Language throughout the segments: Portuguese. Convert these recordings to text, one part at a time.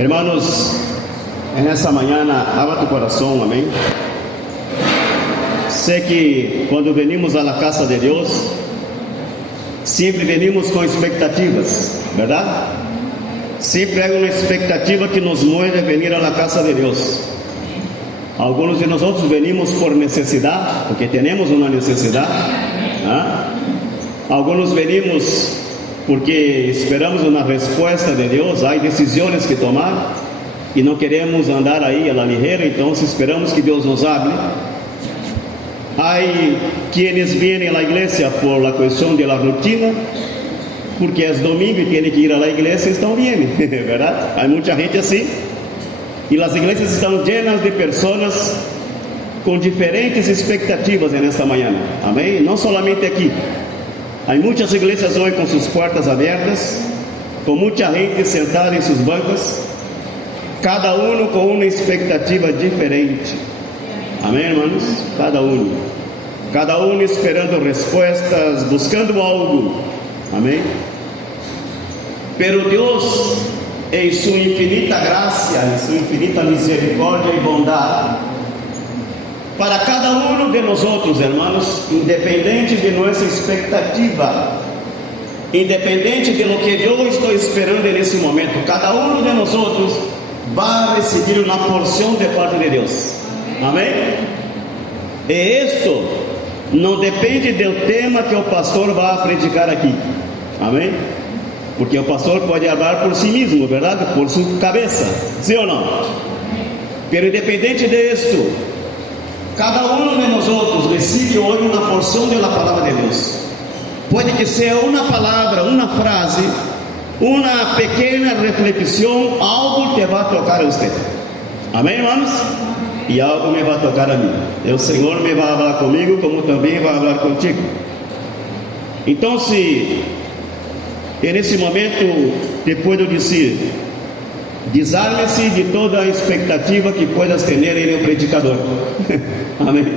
Hermanos, en esta mañana, abra tu corazón, amén. Sé que cuando venimos a la casa de Dios, siempre venimos con expectativas, ¿verdad? Siempre hay una expectativa que nos mueve a venir a la casa de Dios. Algunos de nosotros venimos por necesidad, porque tenemos una necesidad. Algunos venimos porque esperamos una respuesta de Dios. Hay decisiones que tomar y no queremos andar ahí a la ligera, entonces esperamos que Dios nos hable. Hay quienes vienen a la iglesia por la cuestión de la rutina, porque es domingo y tienen que ir a la iglesia, están bien, ¿verdad? Hay mucha gente así. Y las iglesias están llenas de personas con diferentes expectativas en esta mañana, amén. No solamente aquí, hay muchas iglesias hoy con sus puertas abiertas, con mucha gente sentada en sus bancas, cada uno con una expectativa diferente, amén, hermanos. Cada uno esperando respuestas, buscando algo, amén. Pero Dios, en su infinita gracia, en su infinita misericordia y bondad, para cada uno de nosotros, hermanos, independente de nuestra expectativa, independente de lo que yo estoy esperando en ese momento, cada uno de nosotros va a recibir una porción de parte de Dios, amén. E esto não depende do tema que o pastor vai predicar aqui, amém? Porque o pastor pode falar por si mesmo, verdade? Por sua cabeça, sim ou não? Pero independente disso, cada um de nós outros recebe hoje uma porção da palavra de Deus. Pode que seja uma palavra, uma frase, uma pequena reflexão, algo que vai tocar a você, amém, irmãos? E algo me vai tocar a mim. E o Senhor me vai falar comigo, como também vai falar contigo. Então, se nesse momento, depois de eu dizer, desarme-se de toda a expectativa que puedas ter em um predicador. Amém.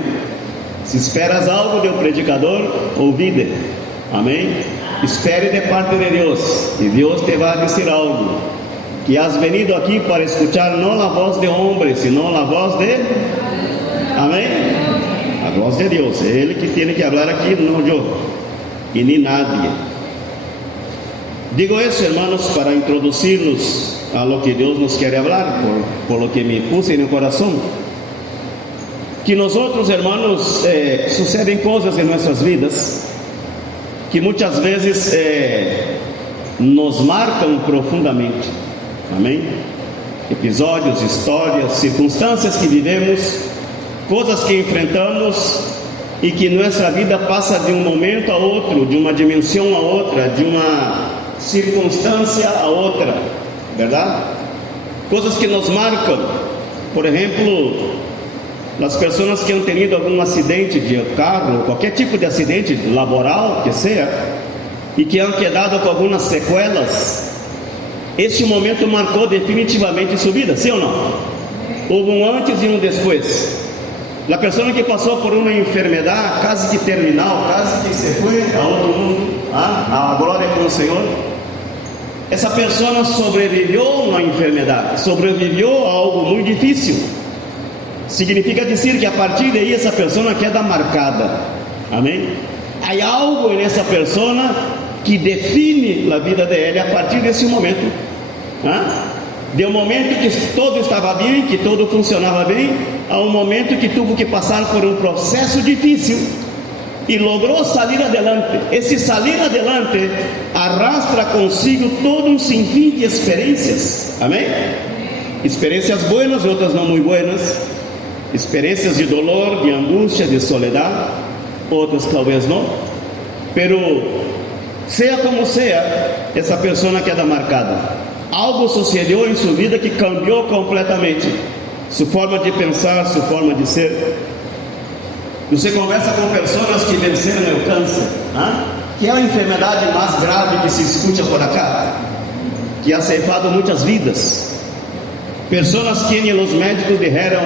Se esperas algo de um predicador, ouvide. Amém. Espere de parte de Deus, e Deus te vai dizer algo. Que has venido aqui para escuchar não a voz de homem, sino a voz de... Amém? A voz de Deus. É Ele que tem que falar aqui, não eu. E nem nadie. Digo isso, hermanos, para introduzir-nos a lo que Deus nos quer falar, por lo que me puse no coração. Que nós outros, hermanos, sucedem coisas em nossas vidas que muitas vezes nos marcam profundamente. Amém? Episódios, histórias, circunstâncias que vivemos, coisas que enfrentamos e que nossa vida passa de um momento a outro, de uma dimensão a outra, de uma circunstância a outra, verdade? Coisas que nos marcam. Por exemplo, as pessoas que han tenido algum acidente de carro, qualquer tipo de acidente laboral que seja, e que han quedado com algumas sequelas. Este momento marcou definitivamente sua vida, sim ou não? Houve um antes e um depois. A pessoa que passou por uma enfermidade, quase que terminal, quase que se foi a outro mundo, a glória com o Senhor. Essa pessoa sobreviveu a uma enfermidade, sobreviveu a algo muito difícil. Significa dizer que a partir daí essa pessoa queda marcada, amém? Há algo nessa pessoa que define a vida dela a partir desse momento. De um momento que todo estava bem, que todo funcionava bem, a um momento que teve que passar por um processo difícil e logrou sair adelante. Esse sair adelante arrastra consigo todo um sinfim de experiências, amém? Experiências boas, outras não muito boas, experiências de dolor, de angústia, de soledade, outras talvez não, pero seja como seja, essa pessoa queda marcada. Algo sucedeu em sua vida que cambiou completamente sua forma de pensar, sua forma de ser. Você conversa com pessoas que venceram o câncer, que é a enfermidade mais grave que se escuta por acá, que ha ceifado muitas vidas. Pessoas que os médicos disseram,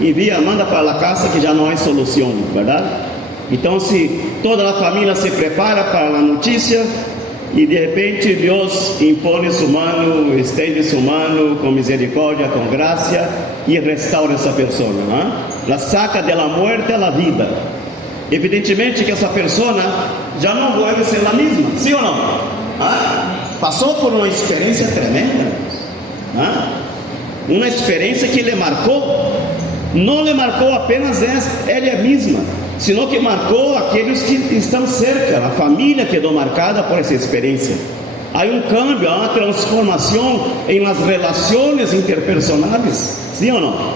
envia, manda para a casa que já não há solução, verdade? Então, se toda a família se prepara para a notícia, e de repente Deus impõe sua mano, estende sua mano com misericórdia, com graça e restaura essa pessoa, la saca da morte à vida. Evidentemente que essa pessoa já não vai ser a mesma, sim ou não? Passou por uma experiência tremenda, uma experiência que lhe marcou, não lhe marcou apenas ela mesma, senão que marcou aqueles que estão cerca, a família quedou marcada por essa experiência. Há um câmbio, há uma transformação em las relações interpersonais, sim ou não?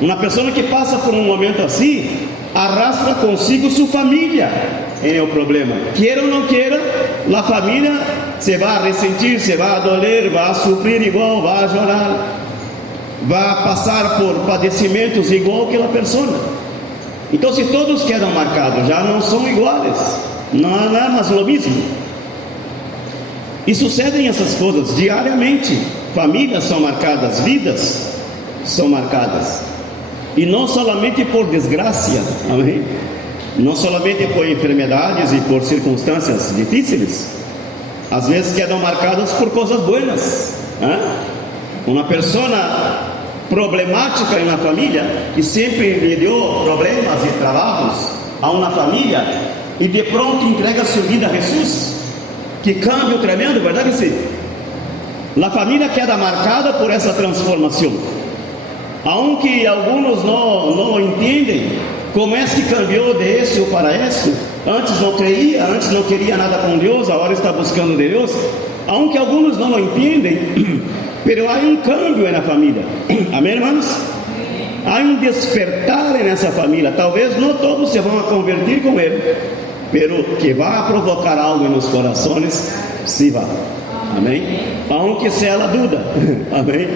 Uma pessoa que passa por um momento assim, arrastra consigo sua família, é o problema. Queira ou não queira, a família se vai ressentir, se vai doler, vai sofrer igual, vai chorar, vai passar por padecimentos igual que a pessoa. Então, se todos quedam marcados, já não são iguais, não é mais o mesmo. E sucedem essas coisas diariamente. Famílias são marcadas, vidas são marcadas, e não somente por desgraça, amém? Não somente por enfermidades e por circunstâncias difíceis. Às vezes quedam marcadas por coisas buenas, Uma pessoa problemática em uma família, que sempre lhe deu problemas e trabalhos a uma família, e de pronto entrega sua vida a Jesus. Que câmbio tremendo, verdade? Sim. A família queda marcada por essa transformação. Aunque alguns não entendem como é que cambiou de isso para isso. Antes não creia, antes não queria nada com Deus, agora está buscando Deus. Aunque alguns não entendem, pero há um câmbio na família. Amém, irmãos? Há um despertar nessa família. Talvez não todos se vão a convertir com ele, pero que vai provocar algo nos corações, se vai. Amém? Aunque seja a dúvida. Amém?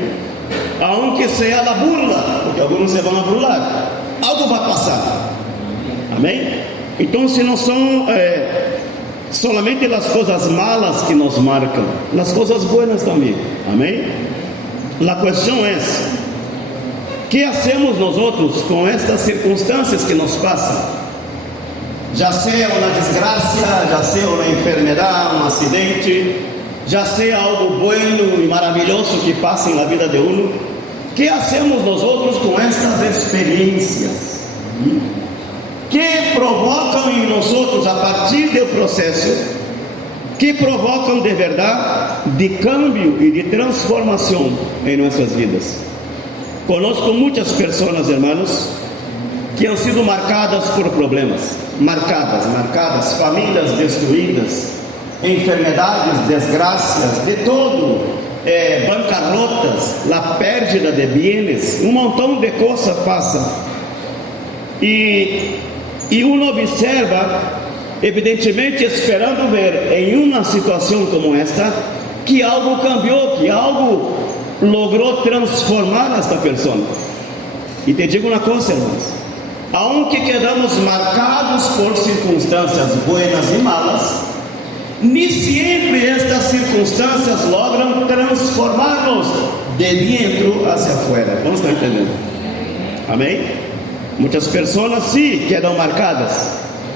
Aunque seja a burla, porque alguns se vão a burlar, algo vai passar. Amém? Então, se não são solamente as coisas malas que nos marcam, as coisas boas também. Amém? A questão é: que hacemos nós outros com estas circunstâncias que nos passam? Já seja uma desgraça, já seja uma enfermidade, um acidente, já seja algo bueno e maravilhoso que passa na vida de um. Que hacemos nós outros com estas experiências? Que provocam em nós outros, a partir do processo, que provocam de verdade, de câmbio e de transformação em nossas vidas. Conosco muitas pessoas, irmãos, que han sido marcadas por problemas, marcadas, famílias destruídas, enfermidades, desgraças, de todo, bancarrotas, a pérdida de bienes, um montão de coisas passam, e uno observa, evidentemente esperando ver em uma situação como esta, que algo cambiou, que algo logrou transformar esta pessoa. E te digo uma coisa, irmãos, aunque quedamos marcados por circunstâncias buenas e malas, nem sempre estas circunstâncias logram transformar-nos de dentro hacia fora. Vamos estar entendendo? Amém? Muitas pessoas sim quedam marcadas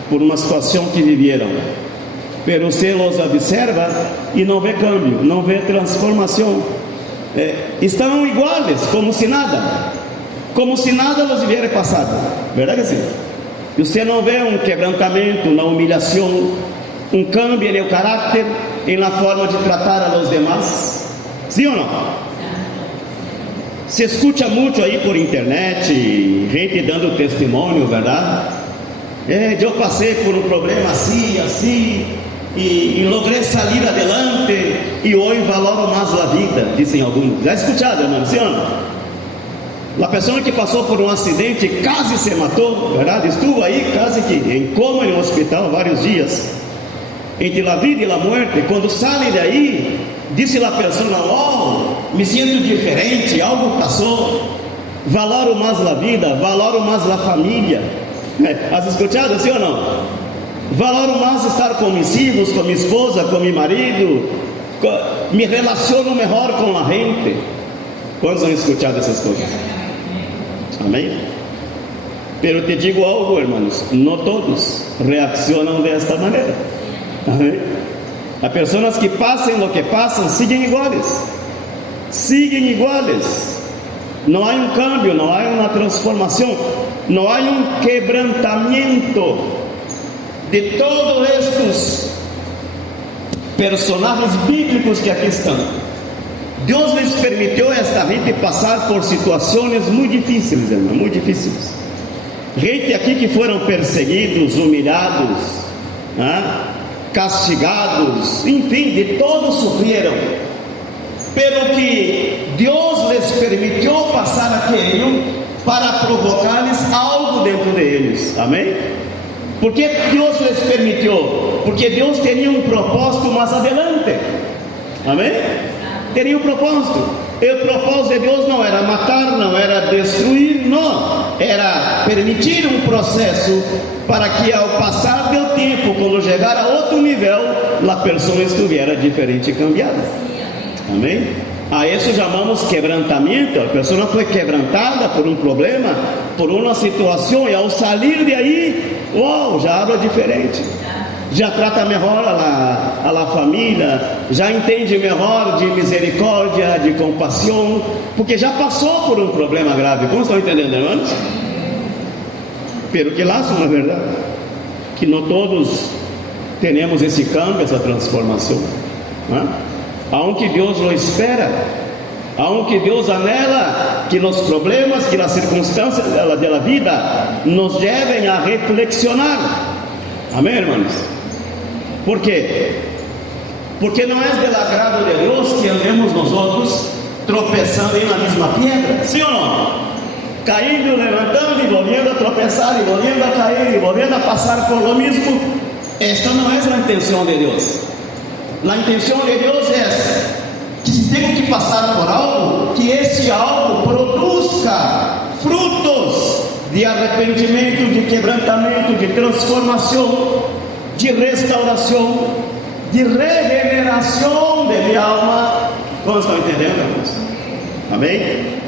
por uma situação que viveram, pero você os observa e não vê câmbio, não vê transformação. Estão iguais, como se nada los hubiera passado, verdade sim? E você não vê um quebrantamento, uma humilhação, um câmbio no caráter, na forma de tratar a los demás, sim ou não? Se escuta muito aí por internet, gente dando testemunho, verdade? Eu passei por um problema assim, e logrei sair adelante, e hoje valoro mais a vida, dizem alguns. Já escutado, irmão, sim ou não? A pessoa que passou por um acidente, quase se matou, verdade? Estuvo aí, quase que em coma no hospital vários dias, entre a vida e a morte. Quando sai daí, disse a pessoa: me sinto diferente, algo passou, valoro mais a vida, valoro mais a família. Has escutado, sim ou não? Valoro mais estar com meus filhos, com minha esposa, com meu marido, me relaciono melhor com a gente. Quantos han escutado essas coisas? Amém? Pero te digo algo, irmãos, não todos reaccionam desta maneira. Amém? As pessoas que passam o que passam siguen iguales. Siguen iguales. Não há um cambio, não há uma transformação, não há um quebrantamento de todos estes personagens bíblicos que aqui estão. Deus lhes permitiu esta gente passar por situações muito difíceis, irmão, muito difíceis. Gente aqui que foram perseguidos, humilhados, castigados, enfim, de todos sofreram. Pelo que Deus lhes permitiu passar aquilo para provocar-lhes algo dentro deles. Amém? Por que Deus lhes permitiu? Porque Deus teria um propósito mais adelante. Amém? Teria um propósito. E o propósito de Deus não era matar, não era destruir, não. Era permitir um processo para que ao passar do tempo, quando chegar a outro nível, a pessoa estivesse diferente e cambiada. Amém? A isso chamamos quebrantamento. A pessoa foi quebrantada por um problema, por uma situação, e ao sair de aí, já habla diferente, já trata melhor a família, já entende melhor de misericórdia, de compaixão, porque já passou por um problema grave. Como estão entendendo, irmãos? Pero que laço, na verdade, que não todos temos esse câmbio, essa transformação, aonde Deus lo espera, aonde Deus anela que os problemas, que as circunstâncias da vida nos levem a reflexionar. Amém, irmãos? Por quê? Porque não é do agrado de Deus que andemos nós outros tropeçando em uma mesma pedra, sim ou não? Caindo, levantando e voltando a tropeçar, e voltando a cair, e voltando a passar por lo mesmo. Esta não é a intenção de Deus. A intenção de Deus é que se tenho que passar por algo, que esse algo produza frutos de arrependimento, de quebrantamento, de transformação, de restauração, de regeneração de minha alma. Como estão entendendo, irmãos? Amém?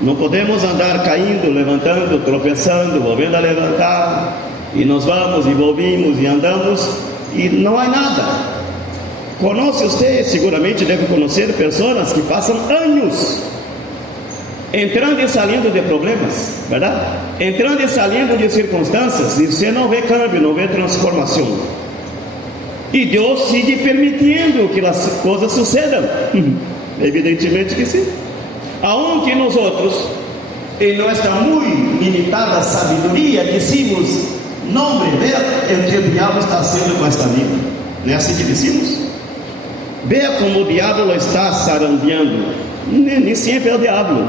Não podemos andar caindo, levantando, tropeçando, volvendo a levantar, e nós vamos e volvemos e andamos e não há nada. Conhece você, seguramente deve conhecer pessoas que passam anos entrando e saindo de problemas, verdade? Entrando e saindo de circunstâncias, e você não vê câmbio, não vê transformação. E Deus sigue permitindo que as coisas sucedam. Evidentemente que sim. Aonde nós outros, em nossa muito limitada sabedoria, dizemos: não veja o que o diabo está fazendo com esta vida. Não é assim que dizemos? Veja como o diabo está sarandeando. Nem sempre é o diabo.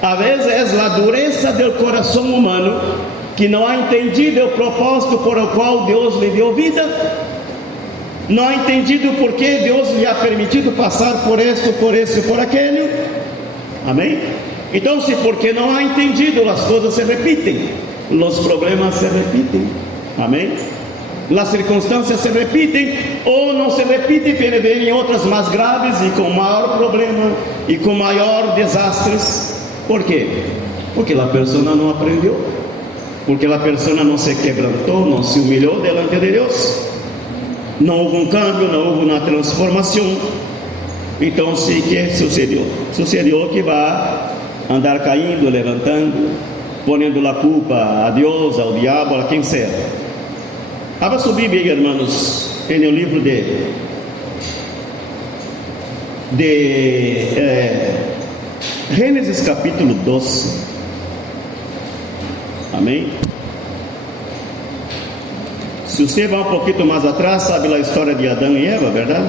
A vezes é a dureza do coração humano que não ha entendido o propósito por o qual Deus lhe deu vida, não ha entendido por que Deus lhe ha permitido passar por isso, por isso e por aquele. Amém? Então, se porque não ha entendido, as coisas se repetem, os problemas se repetem. Amém? As circunstâncias se repetem, ou não se repetem, vêm outras mais graves e com maior problema e com maior desastres. Por quê? Porque a pessoa não aprendeu, porque a pessoa não se quebrantou, não se humilhou delante de Deus, não houve um câmbio, não houve uma transformação. Então, o que sucedeu? Sucedeu que vai andar caindo, levantando, ponendo a culpa a Deus, ao diabo, a quem seja. Abra sua Bíblia, irmãos, em o livro de Gênesis capítulo 12. Amém? Se você vai um pouquinho mais atrás, sabe a história de Adão e Eva, verdade?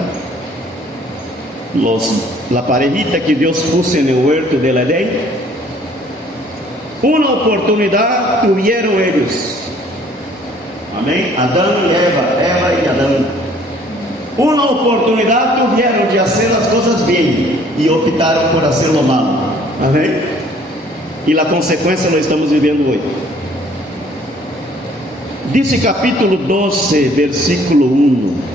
La parejita que Deus puso no huerto del Edén. Uma oportunidade tuvieron eles. Amém? Adão e Eva e Adão. Uma oportunidade tuvieron de fazer as coisas bem e optaram por hacerlo mal. Amém? E a consequência nós estamos vivendo hoje. Dice capítulo 12, versículo 1.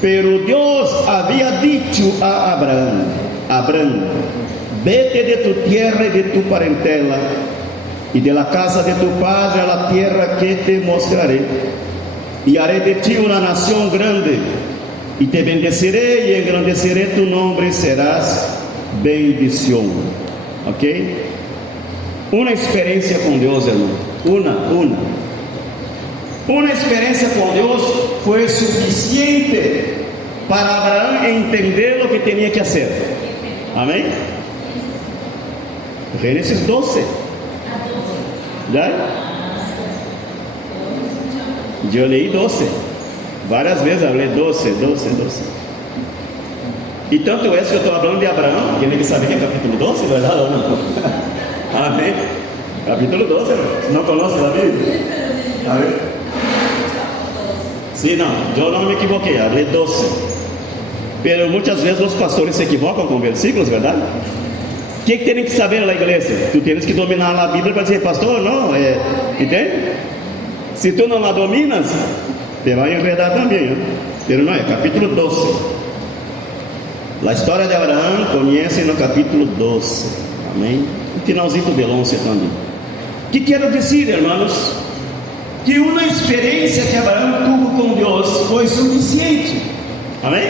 Pero Deus havia dicho a Abrão, vete de tu tierra e de tu parentela, e de la casa de tu padre a la tierra que te mostraré. e haré de ti uma nação grande, e te bendecerei e engrandecerei tu nome, serás bendição. Ok? Uma experiência com Deus, irmão. Uma experiência com Deus foi suficiente para Abraão entender o que tinha que fazer. Amém? Gênesis 12. Já? Eu li 12. Várias vezes eu li 12. E tanto é que eu estou falando de Abraão, que nem sabe que é capítulo 12, verdade ou não? Amém? Capítulo 12, não conhece a Bíblia? Amém? Sim, não, eu não me equivoquei, eu li 12. Mas muitas vezes os pastores se equivocam com versículos, verdade? O que tem que saber na igreja? Tu tens que dominar a Bíblia para dizer, pastor, não, entende? Se tu não a dominas, te vai enredar também, né? Mas não é, capítulo 12. A história de Abraão conhece no capítulo 12, amém? O finalzinho do 11 também. O que quero dizer, irmãos? Que uma experiência que Abraão teve com Deus foi suficiente, amém?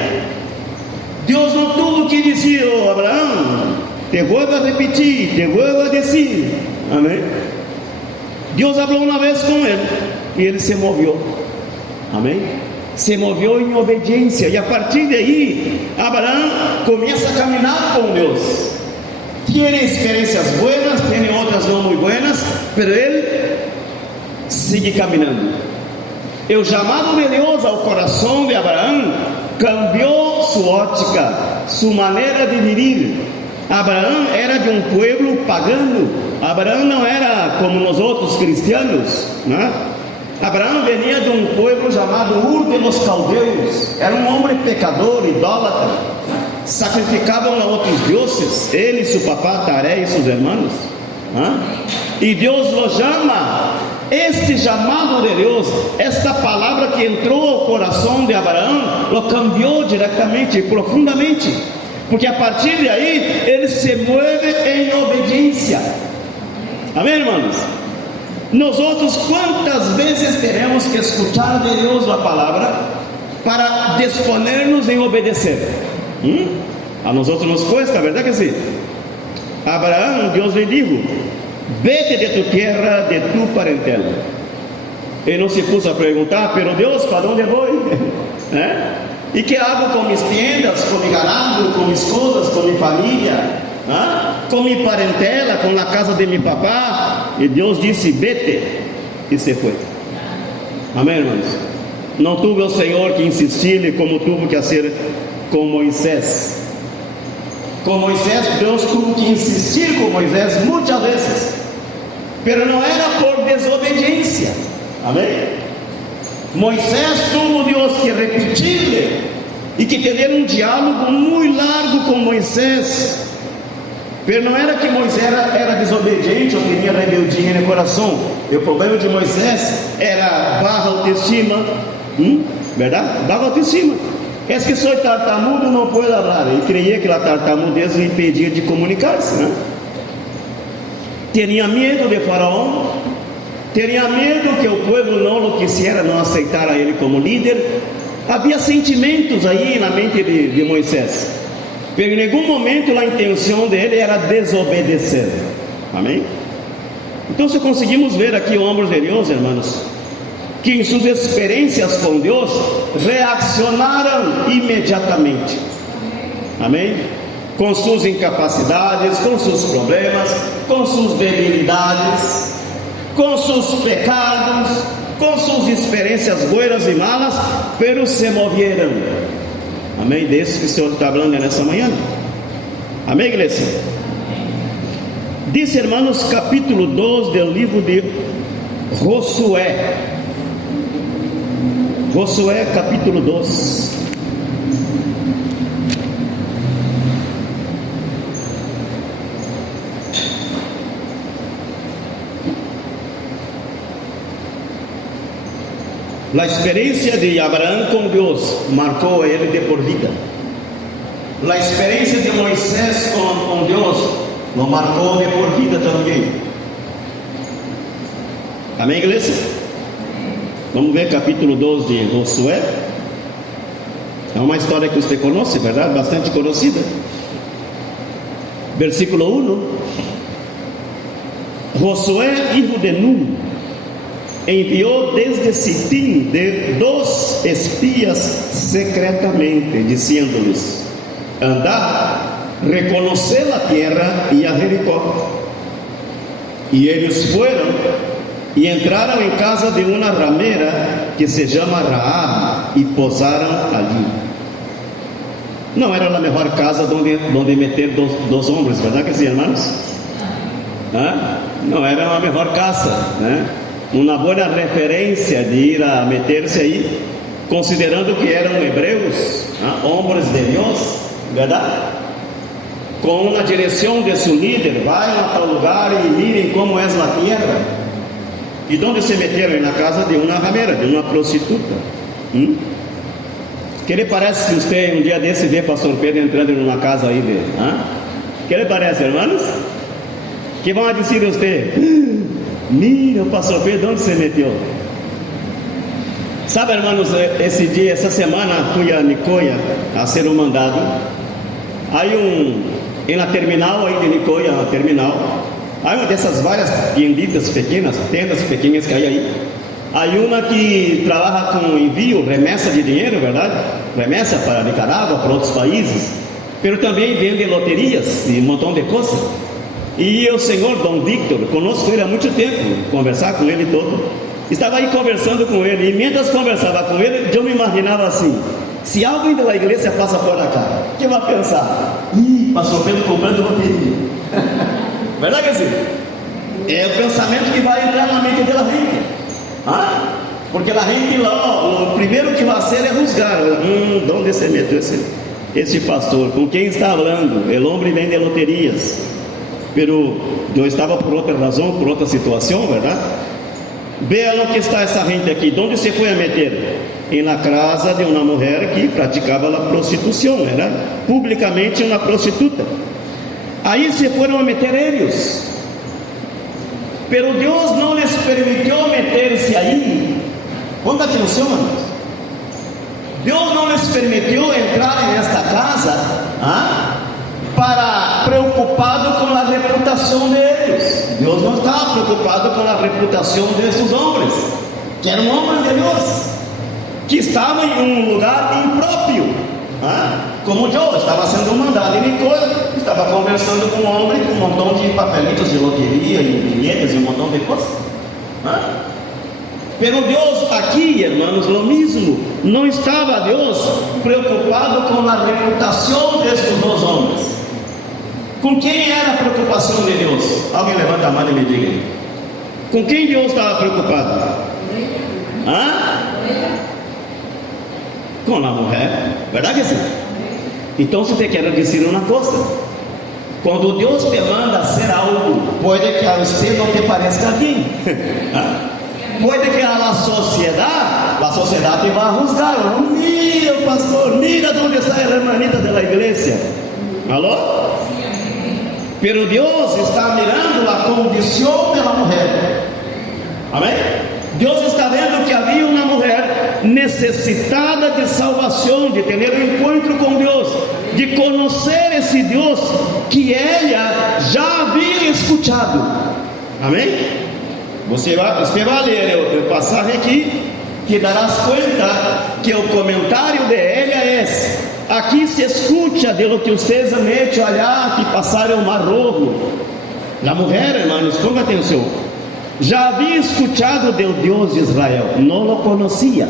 Deus não teve que dizer, oh Abraão, te vou a repetir, te vou a dizer, amém? Deus falou uma vez com ele e ele se moveu, amém? Se moveu em obediência, e a partir daí Abraão começa a caminhar com Deus. Tem experiências buenas, tem outras não muito buenas, mas ele sigue caminhando. E o chamado de Deus ao coração de Abraão cambiou sua ótica, sua maneira de viver. Abraão era de um povo pagano. Abraão não era como nós outros cristianos, né? Abraão venia de um povo chamado Ur de los Caldeus. Era um homem pecador, idólatra. Sacrificavam a outros deuses, ele, seu papá Taré e seus irmãos, né? E Deus o chama. Este chamado de Deus, esta palavra que entrou ao coração de Abraão, o cambiou diretamente, profundamente, porque a partir de aí ele se move em obediência. Amém, irmãos? Nós outros, quantas vezes teremos que escutar de Deus a palavra para disponer-nos em obedecer? A nós outros nos cuesta, verdade que sim? Abraão, Deus lhe disse: vete de tu terra, de tu parentela. Ele não se pôs a perguntar, pero Deus, para onde vou? E que hago com minhas tendas, com meu ganado, com minhas coisas, com minha família, com minha parentela, com a casa de meu papá? E Deus disse: vete, e se foi. Amém, irmãos? Não tuve o Senhor que insistir, como tuvo que fazer com Moisés. Com Moisés, Deus teve que insistir com Moisés muitas vezes, mas não era por desobediência. Amém? Moisés teve Deus que repetir-lhe e que ter um diálogo muito largo com Moisés. Mas não era que Moisés era desobediente ou tinha rebeldia no coração. O problema de Moisés era baixa autoestima, verdade? Baixa autoestima. É que sou tartamudo, não pode falar. E creia que a tartamudez lhe impedia de comunicar-se, né? Tinha medo de Faraó, tinha medo que o povo não o quisera, não aceitara ele como líder. Havia sentimentos aí na mente de Moisés, mas em nenhum momento a intenção dele era desobedecer. Amém? Então, se conseguimos ver aqui ombros de Deus, irmãos, que em suas experiências com Deus reaccionaram imediatamente. Amém? Com suas incapacidades, com seus problemas, com suas debilidades, com seus pecados, com suas experiências boas e malas, pero se moveram. Amém? Desse que o Senhor está falando nessa manhã. Amém, igreja? Diz, irmãos, capítulo 2 do livro de Josué. Josué capítulo 2. A experiência de Abraão com Deus marcou ele de por vida. A experiência de Moisés com Deus lo marcou de por vida também. Amém, igreja? Vamos ver capítulo 2 de Josué. É uma história que você conhece, verdade? Bastante conhecida. Versículo 1. Josué, hijo de Nun, enviou desde Sitim 2 espias secretamente, dizendo-lhes: andad, reconoced a tierra e a Jericó. E eles foram e entraram em casa de uma rameira que se chama Raab e pousaram ali. Não era a melhor casa onde meter dois homens, verdade que sim, irmãos? Não era a melhor casa, né? Uma boa referência de ir a meter-se aí, considerando que eram hebreus, homens de Deus, verdade? Com uma direção de seu líder, vai a tal lugar e mirem como é a terra. E onde se meteram? Na casa de uma rameira, de uma prostituta. Que lhe parece se você um dia desse vê pastor Pedro entrando em uma casa aí dele? Que lhe parece, irmãos? Que vão dizer a você: mira o pastor Pedro, onde se meteu? Sabe, irmãos, essa semana fui a Nicoya a ser um mandado. Aí na terminal aí de Nicoya, a terminal, há uma dessas várias tienditas pequenas, tendas pequenas que aí. Há uma que trabalha com envio, remessa de dinheiro, verdade? Remessa para Nicarágua, para outros países. Mas também vende loterias e um montão de coisas. E o senhor Dom Victor, conosco ele há muito tempo, conversar com ele todo. Estava aí conversando com ele, e enquanto conversava com ele, eu me imaginava assim: se alguém da igreja passa por cá, o que vai pensar? Pastor Pedro comprando loteria. Verdade que assim? É o pensamento que vai entrar na mente da gente. Porque a gente lá, o primeiro que vai ser é juzgar. De onde se meteu esse pastor? Com quem está falando? O homem vende loterias. Pero eu estava por outra razão, por outra situação, verdade? Veja o que está essa gente aqui. De onde se foi a meter? Na casa de uma mulher que praticava a prostituição, era publicamente uma prostituta. Aí se foram a meter eles. Pero Deus não lhes permitiu meter-se aí. Ponta atenção, irmãos. Deus não lhes permitiu entrar nesta casa para preocupado com a reputação deles. Deus não estava preocupado com a reputação desses homens, que eram homens de Deus, que estavam em um lugar impróprio. Como eu estava sendo mandado em Nicoya, estava conversando com um homem com um montão de papelitos de loteria e bilhetes e um montão de coisas. Pero Deus aqui, irmãos, o mesmo, não estava Deus preocupado com a reputação destes dois homens. Com quem era a preocupação de Deus? Alguém levanta a mão e me diga. Com quem Deus estava preocupado? Com a mulher, verdade que sim? Então se te quero dizer uma coisa: quando Deus te manda fazer algo, pode que a você não te pareça bem. Pode que a sociedade vai juzgar. Mira, pastor, mira onde está a hermanita da igreja. Alô? Pero Deus está mirando a condição da mulher. Amém? Deus está vendo que havia uma mulher necessitada de salvação, de ter um encontro com Deus, de conhecer esse Deus que ela já havia escutado. Amém? Você vai ler o passagem aqui, que darás conta que o comentário de ela é: aqui se escuta de lo que vocês han hecho allá, que passaram o mar rojo. A mulher, irmãos, ponga atenção, já havia escutado do Deus de Israel, não o conhecia,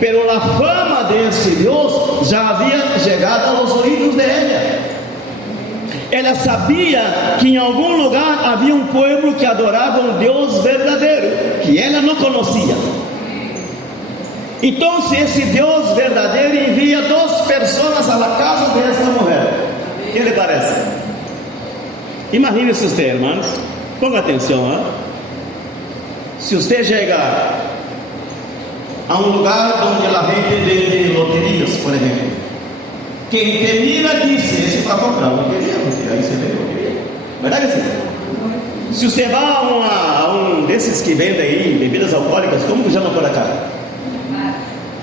pero a fama desse Deus já havia chegado aos ouvidos dela. Ela sabia que em algum lugar havia um povo que adorava um Deus verdadeiro, que ela não conhecia. Então, se esse Deus verdadeiro envia 2 pessoas à casa dessa mulher, o que lhe parece? Imagine-se você, irmãos, ponga atenção, se você chega a um lugar onde a gente vende loterias, por exemplo, quem te mira diz: esse para comprar loteria, aí você vê loteria, verdade assim? Se você vai a um desses que vendem aí bebidas alcoólicas, como que chama por cá?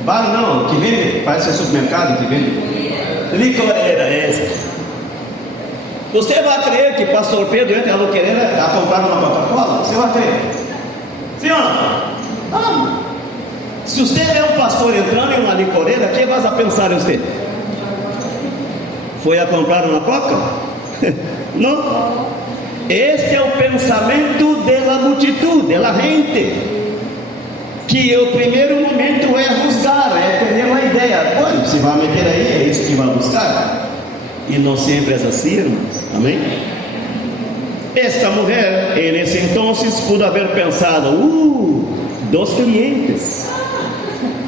Bar não, que vende, parece um supermercado que vende licoreira, Você vai crer que pastor Pedro entra na licoreira a comprar uma Coca-Cola? Você vai crer? Sim ou não? Não. Se você é um pastor entrando em uma licoreira, o que vai pensar em você? Foi a comprar uma Coca? Não. Este é o pensamento da multitud, da gente, que o primeiro momento é juzgar, é ter uma ideia. Olha, se vai meter aí, é isso que vai buscar. E não sempre é assim, irmãos. Amém? Esta mulher, nesse entonces, pudo haver pensado: 2 clientes.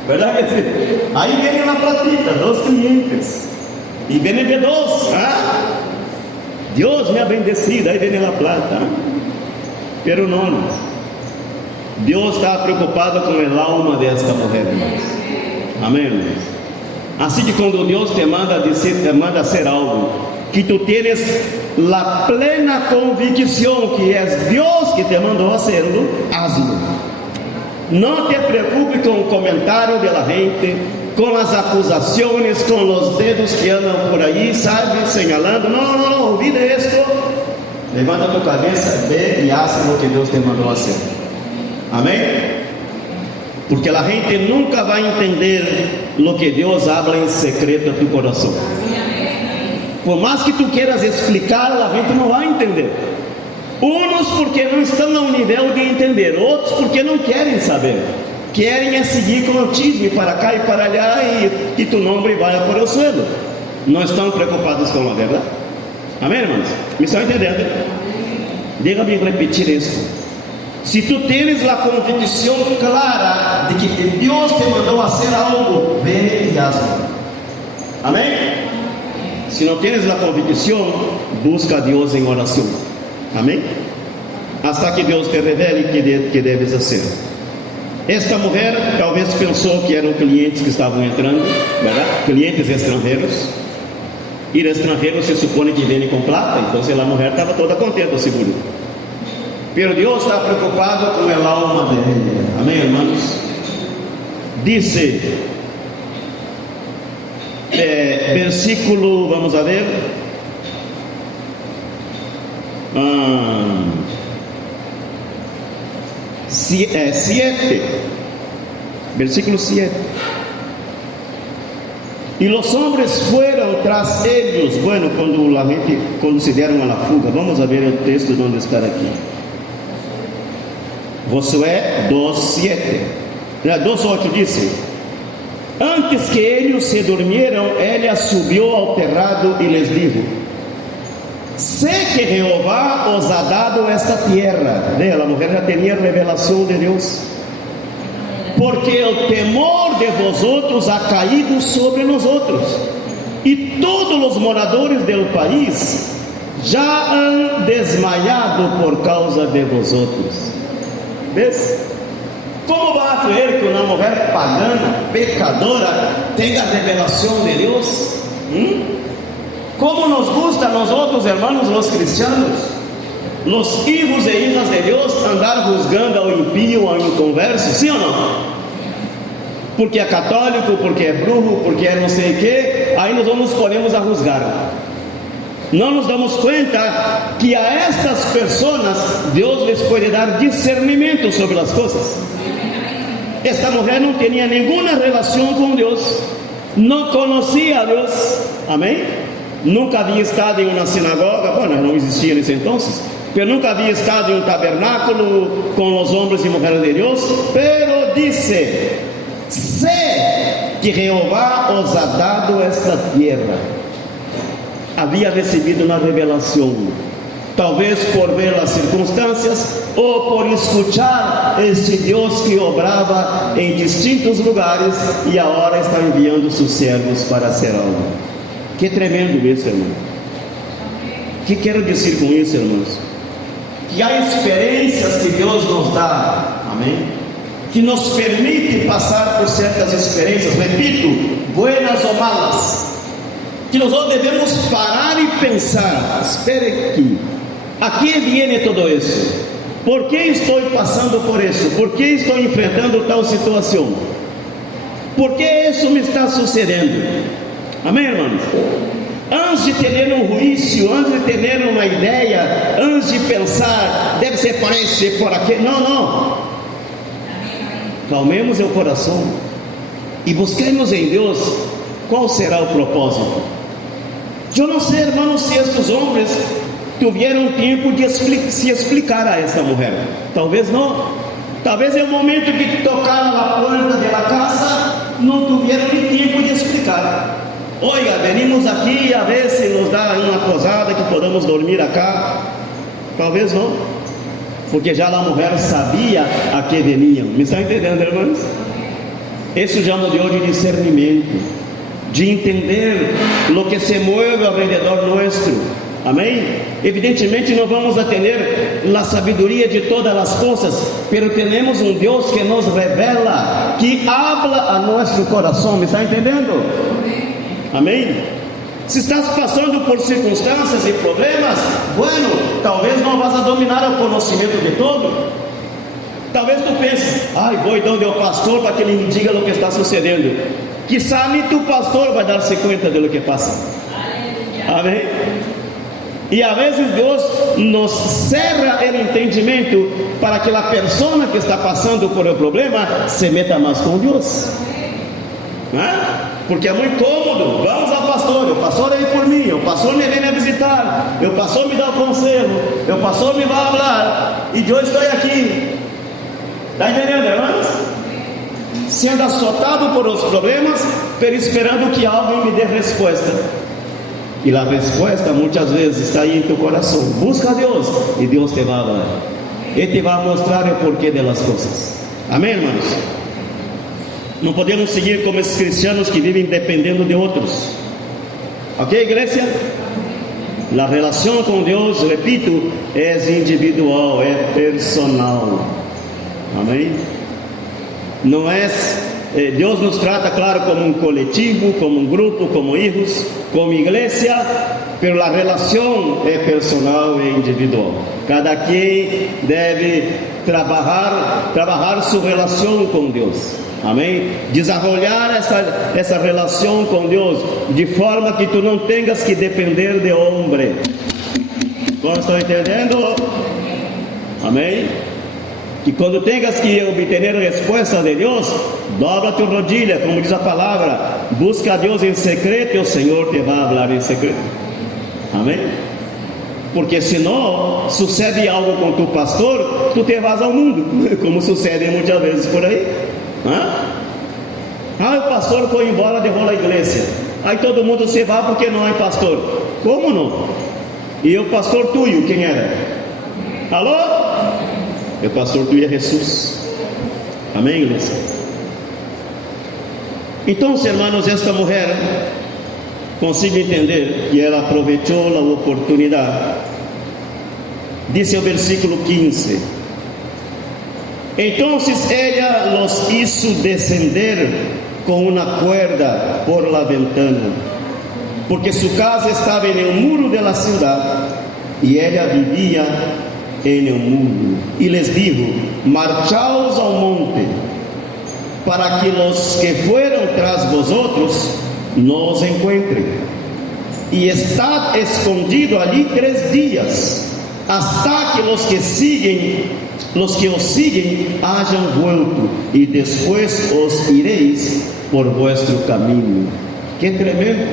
Verdade? Aí vem na platita, 2 clientes. E vem de 2. Deus me ha bendecido. Aí vem na plata. Pero não. Deus está preocupado com a alma desta mulher, irmãos. Amém, irmãos? Assim que quando Deus te manda ser algo, que tu tienes a plena convicção que é Deus que te mandou hacerlo, hazlo. Não te preocupe com o comentário da gente, com as acusações, com os dedos que andam por aí, sabe, señalando. Não, olvida esto. Levanta tua cabeça, ve e haz o que Deus te mandou hacer. Amém? Porque a gente nunca vai entender o que Deus habla em secreto a tu coração. Por mais que tu queiras explicar, a gente não vai entender. Uns porque não estão no nível de entender, outros porque não querem saber. Querem seguir com o chisme para cá e para allá, e tu nome vai para o suelo. Não estão preocupados com a verdade. Amém, irmãos? Me estão entendendo? Deixa-me repetir isso. Se tu tens a convicção clara de que Deus te mandou fazer algo, vem e hazlo. Amém? Se não tens a convicção, busca a Deus em oração. Amém? Hasta que Deus te revele que deves fazer. Esta mulher talvez pensou que eram clientes que estavam entrando, verdade? Clientes estrangeiros. E estrangeiros se supõe que vêm com plata, então a mulher estava toda contente, seguro. Pero Deus está preocupado com a alma dela. Amém, irmãos? Dice, versículo, vamos a ver. 7, versículo 7. E os homens foram tras eles. Bueno, quando se deram a la fuga, vamos a ver o texto onde está aqui. Josué 2:7, 2:8 diz: antes que eles se durmieram, ela subiu ao terrado e lhes dijo: sé que Jeová os ha dado esta tierra. A mulher já tinha revelação de Deus. Porque o temor de vosotros ha caído sobre nós outros, e todos os moradores do país já han desmaiado por causa de vosotros. Vês? Como vai crer que uma mulher pagana, pecadora, tenha a revelação de Deus? Como nos gusta a nós outros irmãos, os cristianos, os filhos e hijas de Deus, andar juzgando ao impío, ao inconverso, sim ou não? Porque é católico, porque é bruxo, porque é não sei o que, aí nós nos ponemos a juzgar. Não nos damos conta que a estas pessoas Deus les pode dar discernimento sobre as coisas. Esta mulher não tinha nenhuma relação com Deus, não conhecia a Deus, amém? Nunca havia estado em uma sinagoga, bueno, não existia nesse entonces, mas nunca havia estado em um tabernáculo com os homens e mulheres de Deus, pero disse: sé que Jeová os ha dado esta tierra. Havia recebido uma revelação, talvez por ver as circunstâncias ou por escutar este Deus que obrava em distintos lugares e agora está enviando seus servos para hacer algo. Que tremendo isso, irmão. O que quero dizer com isso, irmãos? Que há experiências que Deus nos dá, amém? Que nos permite passar por certas experiências, repito, buenas ou malas, que nós devemos parar e pensar: espere aqui, ¿A qué viene todo eso? ¿Por qué estoy pasando por eso? ¿Por qué estoy enfrentando tal situación? ¿Por qué eso me está sucedendo? Amém, hermanos? Antes de ter um juízo, antes de ter uma ideia, antes de pensar, deve ser por isso, por aquilo. Não, não. Calmemos o coração e busquemos em Deus qual será o propósito. Eu não sei, hermanos, se estes homens tiveram tempo de se explicar a esta mulher. Talvez não. Talvez é o momento que tocaram a porta da casa, não tiveram nem tempo de explicar. Oiga, venimos aqui a ver se nos dá uma posada que podamos dormir acá. Talvez não, porque já a mulher sabia a que veniam. Me está entendendo, irmãos? Isso já nos deu de discernimento, de entender o que se move ao redor nosso. Amém? Evidentemente não vamos a ter a sabedoria de todas as coisas, mas temos um Deus que nos revela, que habla a nosso coração. Me está entendendo? Amém? Se estás passando por circunstâncias e problemas, bueno, talvez não vas a dominar o conhecimento de todo. Talvez tu pense, vou então ao pastor para que ele me diga o que está sucedendo. Quizá nem tu pastor vai dar-se conta de lo que passa. Amém? E às vezes Deus nos cerra o entendimento para que a pessoa que está passando por o problema se meta mais com Deus. Porque é muito cômodo. Vamos ao pastor, o pastor é aí por mim, o pastor me vem me visitar, o pastor me dá o conselho, o pastor me vai falar, e eu estou aqui. Está entendendo, irmãos? Sendo azotado por os problemas, pero esperando que alguém me dê resposta. E a resposta muitas vezes está aí em teu coração. Busca a Deus e Deus te vai falar. Ele te vai mostrar o porquê das coisas. Amém, irmãos? Não podemos seguir como esses cristianos que vivem dependendo de outros. Ok, igreja? A relação com Deus, repito, é individual, é personal. Amém? Não é... Deus nos trata, claro, como um coletivo, como um grupo, como filhos, como igreja, mas a relação é personal e individual. Cada quem deve trabalhar sua relação com Deus. Amém? Desenvolver essa relação com Deus de forma que tu não tenhas que depender de homem. Como estou entendendo? Amém? Que quando tenhas que obter resposta de Deus, dobra tu rodilha, como diz a palavra, busca a Deus em secreto e o Senhor te vai falar em secreto. Amém? Porque senão sucede algo com tu pastor, tu te vas ao mundo, como sucede muitas vezes por aí. O pastor foi embora, derrubou a igreja. Aí todo mundo se vai porque não é pastor. Como não? E o pastor tuyo, quem era? Alô? O pastor tuyo é Jesus. Amém, igreja? Então, irmãos, esta mulher consigo entender que ela aproveitou a oportunidade. Diz o versículo 15: Entonces ella los hizo descender con una cuerda por la ventana, porque su casa estaba en el muro de la ciudad y ella vivía en el muro. Y les dijo: marchaos al monte, para que los que fueron tras vosotros no os encuentren, y estad escondido allí 3 días, hasta que los que os siguen hayan vuelto, y después os iréis por vuestro camino. Que tremendo.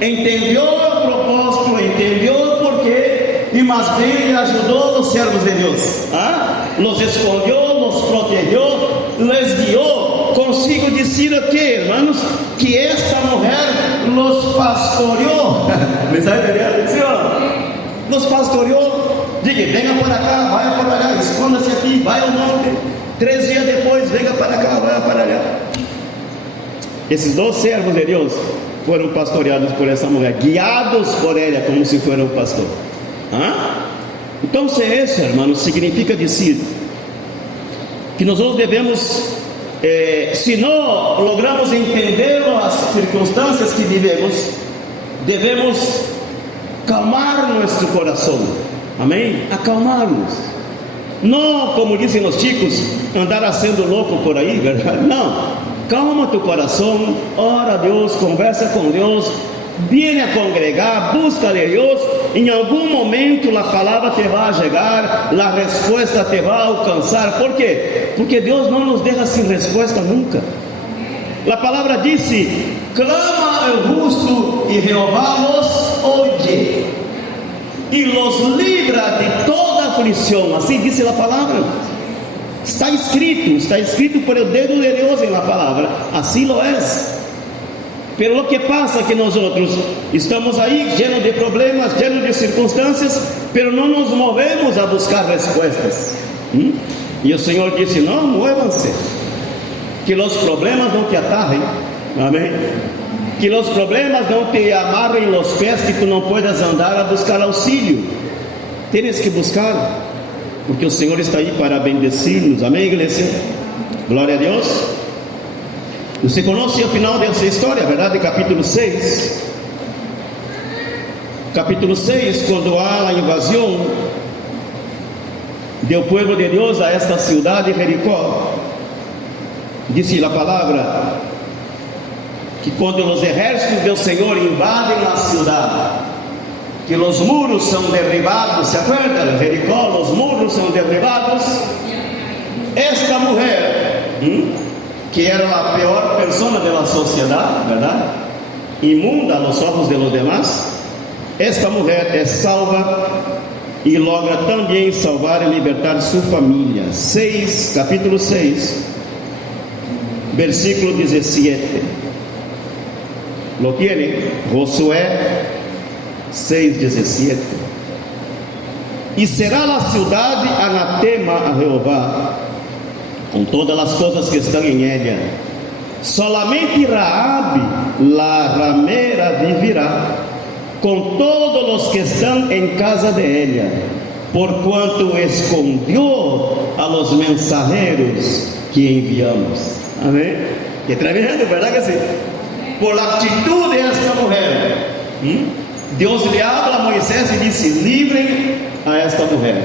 Entendeu o propósito, entendeu o porquê, e mais bem ajudou os servos de Deus. Los escondió, los protegeu, les guiou. Consigo dizer o que, irmãos? Que esta mulher los pastoreou. Me está entendendo? Senhor? Los pastoreou. Diga: venga por acá, vai por allá, esconda-se aqui, vai ao monte. 3 dias depois, venga para cá, vai para allá. Esses 2 servos de Deus foram pastoreados por essa mulher, guiados por ela como se fosse um pastor. Então, se isso, irmãos, significa dizer que nós devemos, se não logramos entender as circunstâncias que vivemos, devemos calmar nosso coração, amém? Acalmar-nos, não como dizem os chicos, andar sendo louco por aí, verdade? Não, calma tu coração, ora a Deus, conversa com Deus, viene a congregar, busca a Deus. Em algum momento a palavra te vai chegar, a resposta te vai alcançar. Por quê? Porque Deus não nos deixa sem resposta nunca. A palavra disse: clama ao justo e Jeová los oye e los libra de toda aflição. Assim disse a palavra. Está escrito por el dedo de Deus em la palavra. Assim lo es. Pero lo que pasa que nós estamos aí llenos de problemas, llenos de circunstâncias, pero não nos movemos a buscar respostas. E o Senhor disse: não, muévanse, que os problemas não te atarrem, amém? Que os problemas não te amarrem os pés, que tu não puedas andar a buscar auxílio. Tens que buscar, porque o Senhor está aí para bendecir-nos, amém, igreja? Glória a Deus. Você conhece o final dessa história, verdade? Capítulo 6. Capítulo 6, quando há a invasão do povo de Deus a esta cidade de Jericó, disse a palavra que quando os exércitos do Senhor invadem a cidade, que os muros são derribados, se acorda? Jericó, os muros são derribados. Esta mulher, que era a pior persona da sociedade, verdade? Imunda aos olhos de los demás. Esta mulher é salva e logra também salvar e libertar sua família. Capítulo 6, versículo 17. Lo tiene? Josué 6:17. E será a cidade anatema a Jeová, com todas as coisas que estão em ela. Solamente Raabe, la ramera, vivirá, com todos os que estão em casa de ela, porquanto escondeu a los mensageiros que enviamos. Amém? Que tremendo, verdade que sim? Por la atitude desta mulher, Deus lhe habla a Moisés e disse: livrem a esta mulher.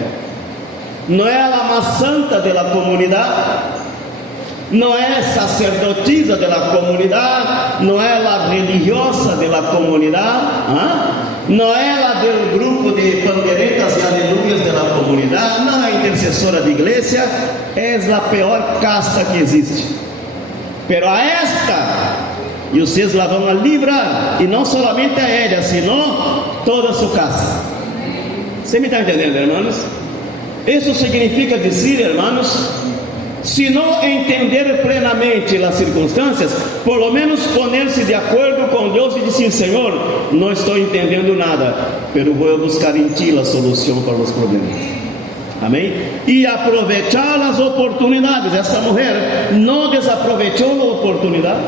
Não é a mais santa da comunidade, não é sacerdotisa da comunidade, não é a religiosa da comunidade, não é a do grupo de pandeiretas e aleluias da comunidade, não é a intercessora de igreja, é a pior casta que existe. Pero a esta, e vocês lá vão a livrar, e não somente a ela, senão toda a sua casa. Você me está entendendo, irmãos? Isso significa dizer, irmãos, se não entender plenamente as circunstâncias, por lo menos poner-se de acordo com Deus e dizer: Senhor, não estou entendendo nada, pero vou buscar em Ti a solução para os problemas. Amém? E aproveitar as oportunidades. Essa mulher não desaproveitou a oportunidade.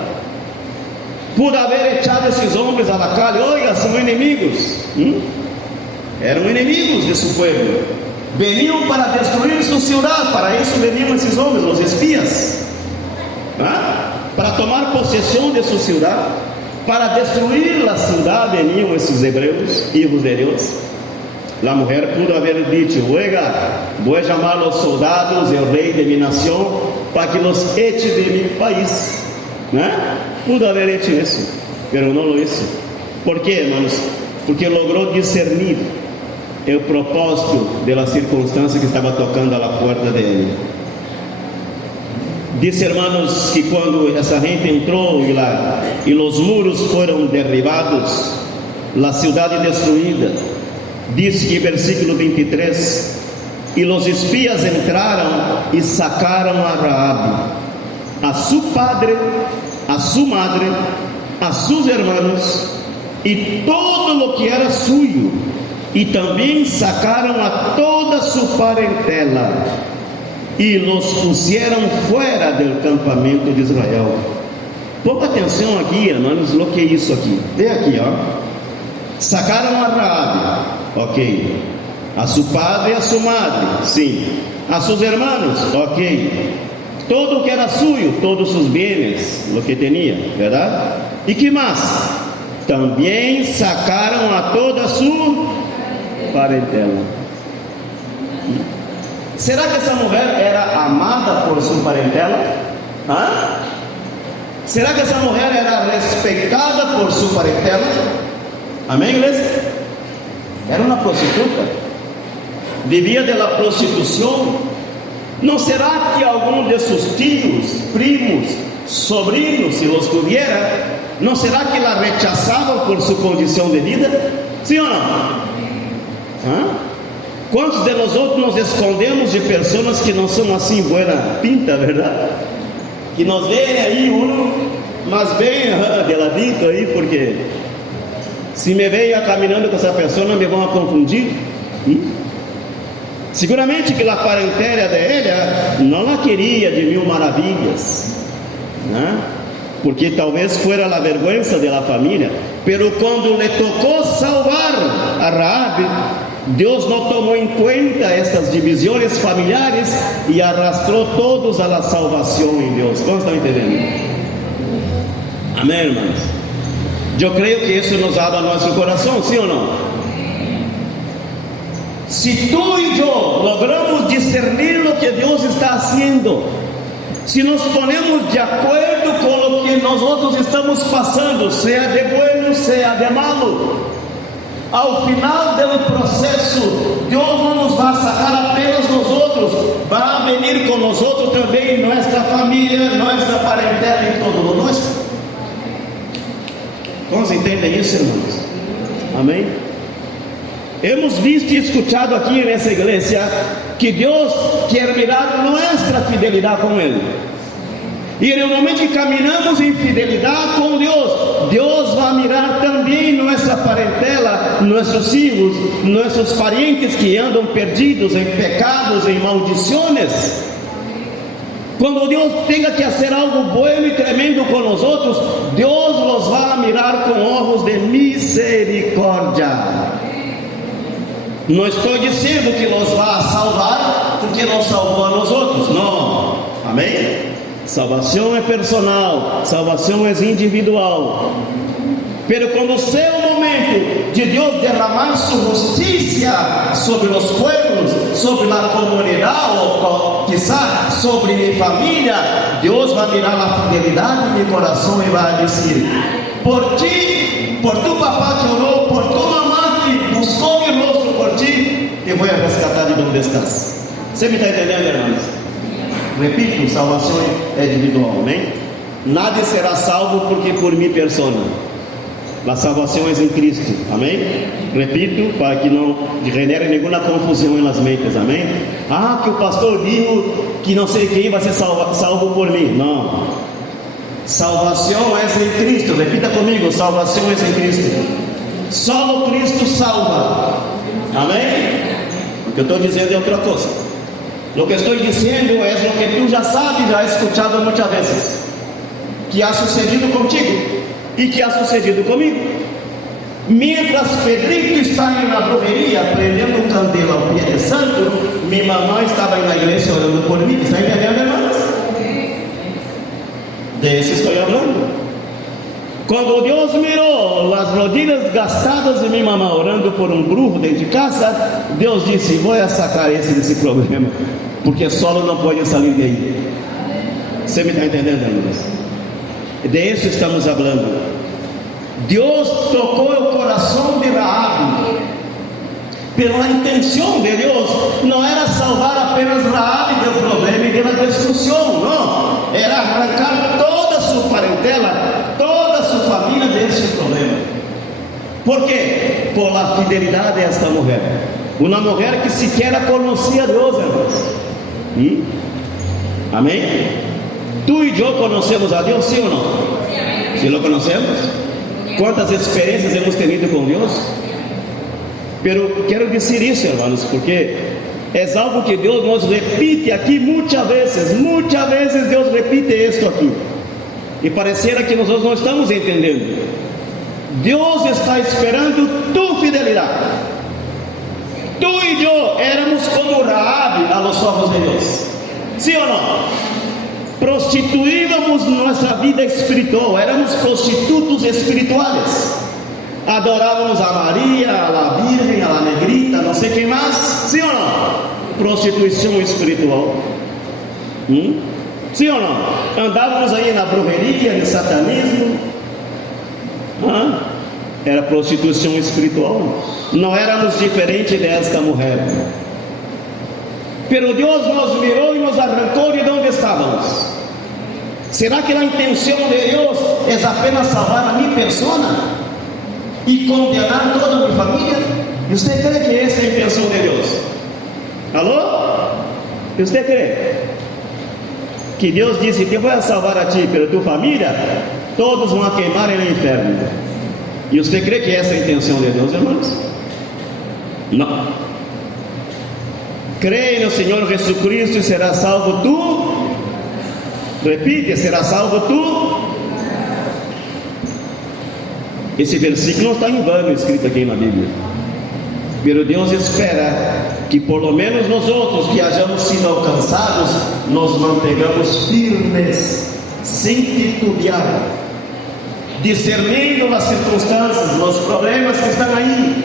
Pudo haver echado esses homens à calle. Oiga, são inimigos. Eram inimigos de seu povo. Veniam para destruir sua cidade. Para isso veniam esses homens, os espias, para tomar possessão de sua cidade, para destruir a cidade. Veniam esses hebreus, filhos de Deus. A mulher pudo haver dito: oiga, vou chamar os soldados e o rei de minha nação para que los eche de meu país. Pudo haver hecho isso, mas não lo hizo. ¿Por quê, irmãos? Porque logrou discernir o propósito da circunstância que estava tocando à porta dele. Disse, irmãos, que quando essa gente entrou e os muros foram derribados, a cidade destruída, diz que versículo 23: e os espias entraram e sacaram a Raabe, a seu padre, a sua madre, a seus irmãos e todo o que era suyo, e também sacaram a toda sua parentela e los puseram fora do campamento de Israel. Ponga atenção aqui, irmãos, no que é isso aqui. Vê aqui, sacaram a Raabe, ok, a seu padre e a sua madre, sim, a seus irmãos, ok, todo o que era suyo, todos os bienes, o que tinha, verdade? E que mais? também sacaram a toda a sua parentela. Será que essa mulher era amada por sua parentela? Será que essa mulher era respeitada por sua parentela? Amém, igreja? Era uma prostituta, vivia da prostituição. Não será que algum de seus tios, primos, sobrinhos, se os tuviera, não será que la rechazavam por sua condição de vida? Sim ou não? Quantos de nós outros nos escondemos de pessoas que não são assim buena pinta, verdade? Que nos veem aí mas bem de ladito aí, porque se me veem caminhando com essa pessoa, me vão a confundir. Seguramente que a parentela dela não la queria de mil maravilhas, porque talvez fuera a vergonha da família. Pero quando lhe tocou salvar a Raabe, Deus não tomou em conta estas divisões familiares e arrastrou todos a la salvação em Deus. Como estão entendendo? Amém, irmãos? Eu creio que isso nos dá a nosso coração, sim ou não? Se tu e eu logramos discernir o que Deus está fazendo, se nos ponemos de acordo com o que nós outros estamos passando, seja de bueno, seja de malo, ao final do processo, Deus não nos vai sacar apenas nós outros, vai vir com nós outros também, nossa família, nossa parentela e todo o nosso. Como entendem isso, irmãos? Amém? Hemos visto e escuchado aqui nessa igreja que Deus quer mirar nossa fidelidade com Ele. E no momento que caminhamos em fidelidade com Deus, Deus vai mirar também nossa parentela, nossos filhos, nossos parentes que andam perdidos em pecados, em maldições. Quando Deus tenha que fazer algo bueno e tremendo com nós outros, Deus nos vai mirar com olhos de misericórdia. Não estou dizendo que nos vai salvar porque nos salvou a nós outros, não. Amém? Salvação é personal, salvação é individual. Pero quando ser o momento de Deus derramar sua justiça sobre os pueblos, sobre a comunidade, ou quizá sobre minha família, Deus vai mirar a fidelidade do meu coração e vai dizer: por ti, por tu papá que orou, por tu mamá que buscou meu rosto por ti, eu vou resgatar de onde estás. Você me está entendendo, irmãos? Repito, salvação é individual, amém? Nada será salvo porque por minha persona. A salvação é em Cristo, amém? Repito, para que não genere nenhuma confusão nas mentes, amém? Que o pastor disse que não sei quem vai ser salvo por mim. Não. Salvação é em Cristo. Repita comigo: salvação é em Cristo. Só o Cristo salva, amém? O que eu estou dizendo é outra coisa. O que estou dizendo é o que tu já sabes, já has escutado muitas vezes, que ha sucedido contigo e que ha sucedido comigo. Mientras Pedrito está na brujeria prendendo candela ao pé de santo, minha mamãe estava na igreja orando por mim. Está entendendo, irmãos? De isso estou falando. Quando Deus mirou as rodilhas gastadas de minha mamãe orando por um bruxo dentro de casa, Deus disse: vou sacar esse desse problema, porque solo não pode sair daí. Você me está entendendo, irmãos? De isso estamos falando. Deus tocou o coração de Raabe, pero a intenção de Deus não era salvar apenas Raabe do problema e da destruição, não, era arrancar toda a sua parentela, toda a sua família desse problema. Por quê? Por a fidelidade desta mulher, uma mulher que sequer conhecia Deus, irmãos. Amém? Tu e eu conhecemos a Deus, sim ou não? Se lo conhecemos? Quantas experiências hemos tenido com Deus? Pero quero dizer isso, irmãos, porque é algo que Deus nos repite aqui muitas vezes Deus repite isto aqui, e pareciera que nós não estamos entendendo. Deus está esperando tu fidelidade. Tu e eu éramos como Raabe a los ojos de Deus, sim ou não? Prostituíamos nossa vida espiritual, éramos prostitutos espirituais. adorávamos a Maria, a la Virgem, a la Negrita, não sei quem mais, sim ou não? Prostituição espiritual. Sim ou não? Andávamos aí na brujeria, no satanismo. Era prostituição espiritual. Não éramos diferentes desta mulher. Pero Deus nos mirou e nos arrancou de onde estávamos. Será que a intenção de Deus é apenas salvar a minha persona e condenar toda a minha família? E você crê que essa é a intenção de Deus? Alô? E você crê que Deus disse que vai salvar a ti, pela tua família, todos vão queimar no inferno? E você crê que essa é a intenção de Deus, irmãos? Não. Creia no Senhor Jesus Cristo e será salvo tu. Repite, será salvo tu. Esse versículo não está em vão escrito aqui na Bíblia. Pero Deus espera que por lo menos nós outros que hayamos sido alcançados, nos mantengamos firmes, sem titubear, discernindo as circunstâncias, os problemas que estão aí,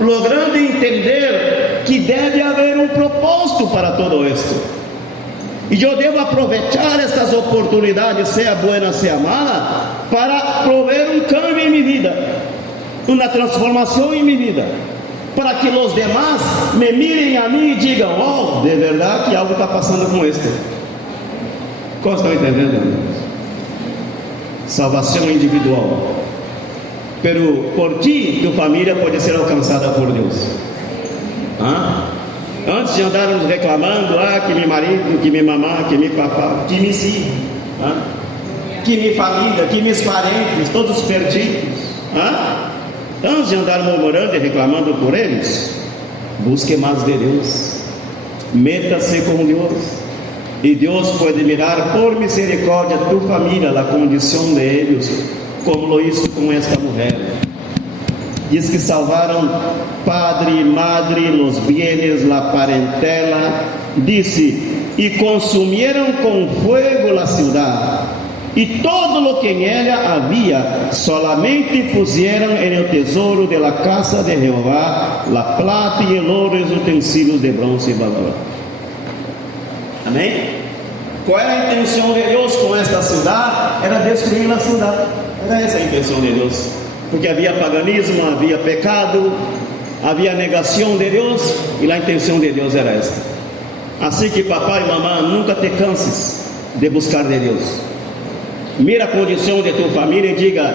logrando entender que deve haver um propósito para todo isto. E eu devo aproveitar estas oportunidades, seja boa, seja mala, para prover um cambio em minha vida, uma transformação em minha vida, para que os demais me mirem a mim e digam: oh, de verdade que algo está passando com este. Como estão entendendo? Salvação individual. Pero por ti, tua família pode ser alcançada por Deus. Antes de andarmos reclamando, que meu marido, que minha mamãe, que meu papá, que me filhos, que minha família, que meus parentes, todos perdidos. Antes de andar murmurando e reclamando por eles, busque mais de Deus, meta-se com Deus, e Deus pode mirar por misericórdia a tua família, a condição de eles, como lo hizo com esta mulher. Diz que salvaram padre, madre, los bienes, la parentela. Disse: e consumieron com fuego la ciudad, e todo lo que en ella había, solamente pusieron en el tesouro de la casa de Jehová la plata y el oro y los utensílios de bronce y valor. Amém? Qual era a intenção de Deus com esta cidade? Era destruir a cidade. Era essa a intenção de Deus. Porque havia paganismo, havia pecado, havia negação de Deus, e a intenção de Deus era esta. Assim que papai e mamãe, nunca te canses de buscar de Deus. Mira a condição de tua família e diga: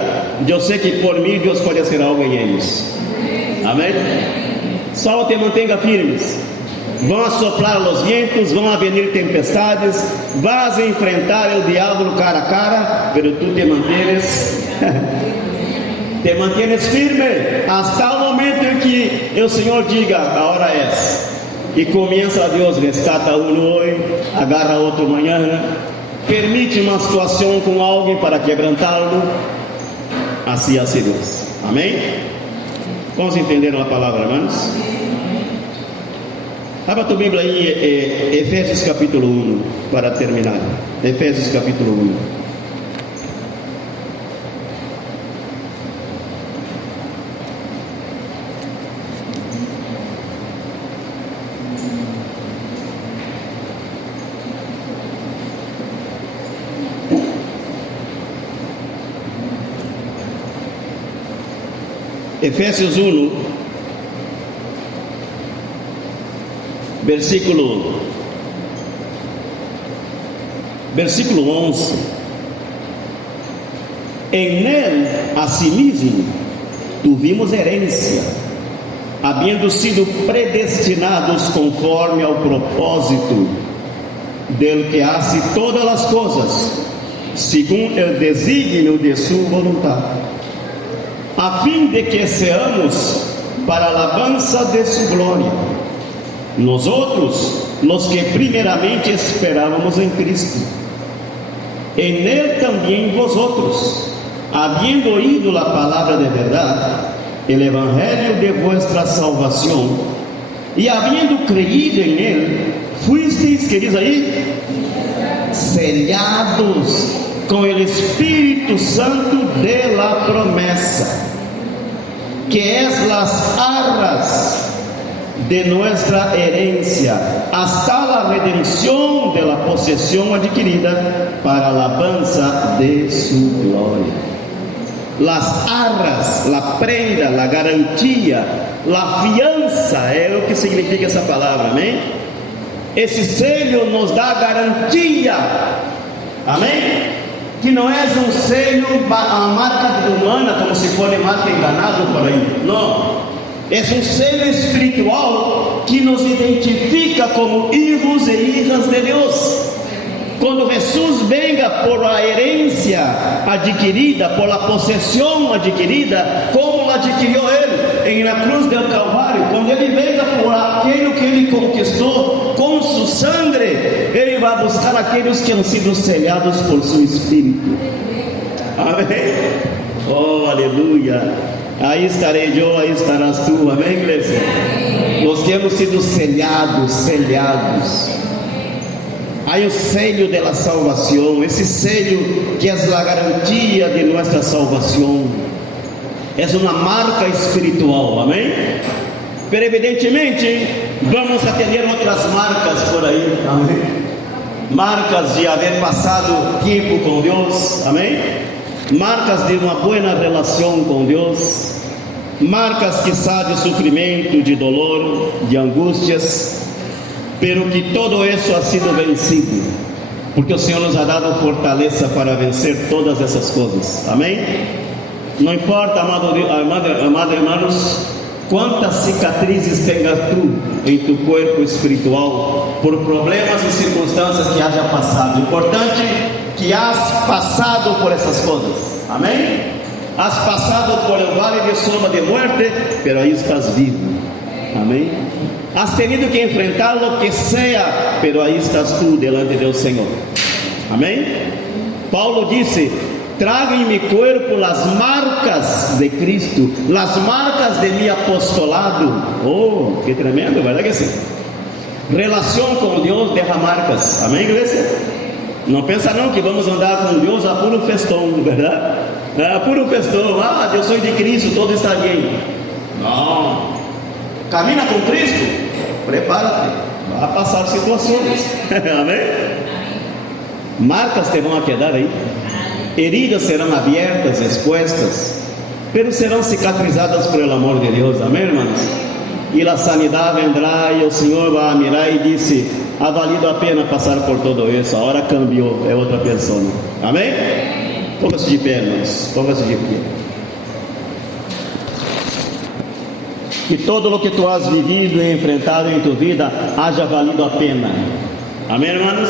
eu sei que por mim Deus pode fazer algo em eles. Amém? Só te mantenha firmes. Vão soprar os ventos, vão haver tempestades, vas a enfrentar o diabo cara a cara, pero tu te mantienes te mantienes firme hasta o momento em que o Senhor diga: a hora é. E começa a Deus, rescata um hoje, agarra outro amanhã, permite uma situação com alguém para quebrantá-lo. Assim é Deus. Amém? Vamos entender a palavra, irmãos? Abra tua Bíblia aí, Efésios capítulo 1, para terminar. Efésios capítulo 1. Efésios 1, versículo 11. En él, asimismo, tuvimos herencia, habiendo sido predestinados conforme ao propósito del que hace todas as coisas, segundo o desígnio de sua voluntade, a fim de que seamos para a alabanza de su glória, nosotros, los que primeramente esperábamos en Cristo. En él también vosotros, habiendo oído la palabra de verdad, el evangelio de vuestra salvación, y habiendo creído en él, fuisteis, que diz aí, sellados con el Espíritu Santo de la promesa, que es las arras de nuestra herencia, hasta la redención de la posesión adquirida para la alabanza de su gloria. Las arras, la prenda, la garantía, la fiança, é o que significa essa palavra, amém? Esse selho nos dá garantia, amém? Que não é um selho, a marca humana, como se fosse marca enganado por aí, não. É um selho espiritual que nos identifica como filhos e filhas de Deus. Quando Jesus venga por a herência adquirida, por a possessão adquirida, como adquiriu ele na cruz del Calvário, quando ele venga por aquilo que ele conquistou com sua sangue, ele vai buscar aqueles que han sido selados por seu Espírito. Amém? Oh, aleluia! Aí estarei eu, aí estarás tu. Amém, igreja? Nós que hemos sido selados. Aí o sello de la salvação, esse sello que é a garantia de nossa salvação, é uma marca espiritual, amém? Pero evidentemente, vamos a ter outras marcas por aí, amém? Marcas de haver passado tempo com Deus, amém? Marcas de uma boa relação com Deus, marcas quizá de sofrimento, de dolor, de angústias, pero que todo isso ha sido vencido, porque o Senhor nos ha dado fortaleza para vencer todas essas coisas, amém? Não importa, amado hermanos, quantas cicatrizes tengas tu em tu corpo espiritual, por problemas e circunstâncias que haja passado, importante que has passado por essas coisas, amém? Has passado por el vale de sombra de muerte, pero aí estás vivo, amém? Has tenido que enfrentar lo que sea, pero aí estás tu delante do Senhor, amém? Paulo disse: traga em mi corpo as marcas de Cristo, as marcas de mi apostolado. Oh, que tremendo, verdade que sim? Relação com Deus deixa marcas, amém, igreja? Não pensa não que vamos andar com Deus a puro festão, verdade? A puro festão, eu sou de Cristo, todo está bem. Não, camina com Cristo, prepara-te, vai passar situações, amém? Marcas te vão a quedar aí, heridas serão abertas, expostas, pero serão cicatrizadas por el amor de Deus, amém, irmãos? E a sanidade vendrá e o Senhor vai mirar e disse: ha valido a pena passar por todo isso, a hora cambiou, é outra pessoa, amém? Ponga-se de pé, irmãos, ponga-se de pé. Que todo o que tu has vivido e enfrentado em tua vida haja valido a pena, amém, irmãos?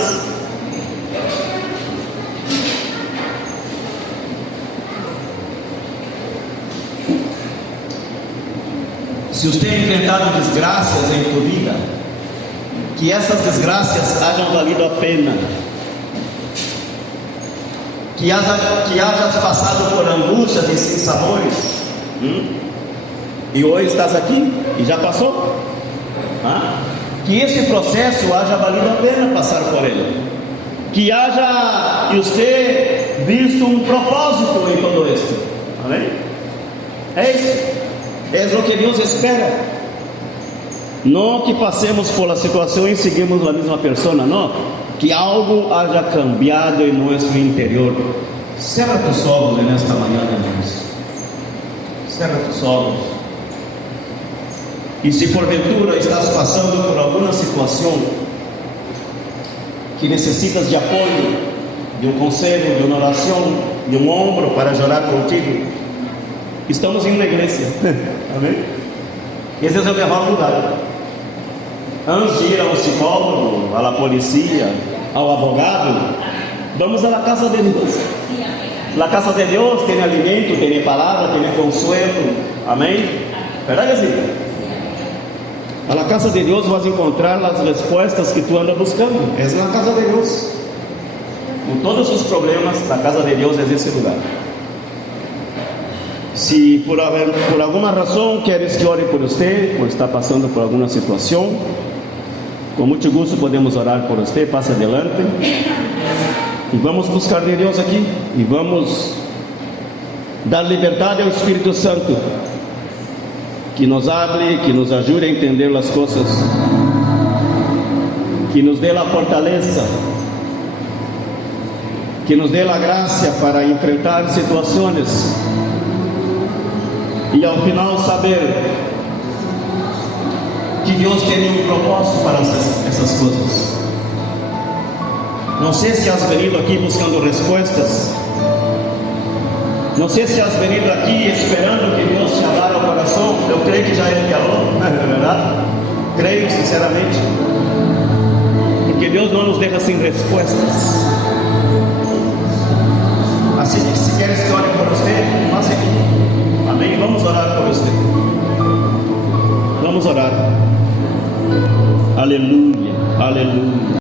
Se você tem enfrentado desgraças em tua vida, que essas desgraças hajam valido a pena, que hajas passado por angústias e sinsabores, e hoje estás aqui e já passou, que esse processo haja valido a pena passar por ele, que haja e você visto um propósito em todo isso, amém? É isso. É o que Deus espera. Não que passemos por a situação e seguimos a mesma pessoa, não. Que algo haja cambiado em nosso interior. Cerra tus olhos nesta manhã, irmãos. Cerra tus olhos. E se porventura estás passando por alguma situação que necessitas de apoio, de um conselho, de uma oração, de um ombro para chorar contigo, estamos em uma igreja, amém? Esse é o melhor lugar. Antes de ir ao psicólogo, à polícia, ao advogado, vamos à casa de Deus. Na casa de Deus tem alimento, tem palavra, tem consuelo, amém? Verdade assim? Na casa de Deus vas encontrar as respostas que tu andas buscando. É na casa de Deus. Com todos os problemas, na casa de Deus é esse lugar. Se por alguma razão queres que ore por você, por estar passando por alguma situação, com muito gosto podemos orar por você. Passe adelante. E vamos buscar de Deus aqui, e vamos dar liberdade ao Espírito Santo, que nos hable, que nos ajude a entender as coisas, que nos dê a fortaleza, que nos dê a graça para enfrentar situações e ao final saber que Deus tem um propósito para essas coisas. Não sei se has venido aqui buscando respostas, não sei se has venido aqui esperando que Deus te abra o coração. Eu creio que já Ele te falou, não é verdade? Creio sinceramente, porque Deus não nos deixa sem respostas. Assim que se queres que ore por você,